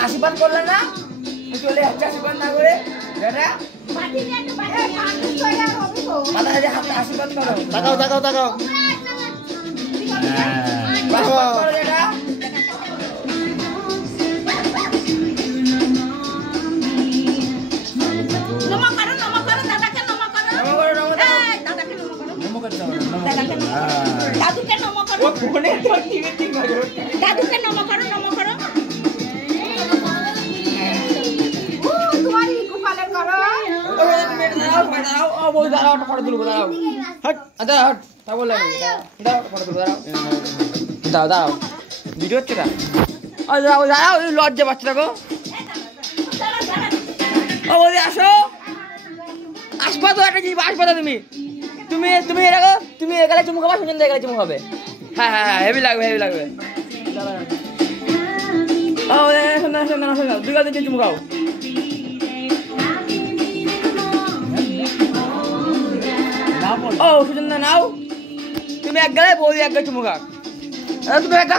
আশীর্বাদ করলে না চলে যাচ্ছে আশীর্বাদ না করে আশীর্বাদ করো তাকাও তাকাও তাকাও দাদুকে নম করো নম করো দাঁড়াও ফটো তুলবো দাঁড়াও হট তা বললাম দাঁড়াও ফটো তুলবো দাঁড়াও দাঁড়াও ভিডিও হচ্ছে না দাঁড়াও দাঁড়াও লজ্জা পাচ্ছে দেখো ও বৌদি আসো আসবা তো একটা জিনিস আসবা তো তুমি তুমি তুমি এরকম তুমি এখানে চুমু খাবা সুন্দর এখানে চুমু খাবে হ্যাঁ হ্যাঁ হ্যাঁ হেভি লাগবে হেভি লাগবে ও সুন্দর সুন্দর সুন্দর দুই গাল চুমু খাও ও সুন্দর নাও তুমি এক গালে বৌদি এক গালে চুমু খাও তুমি এক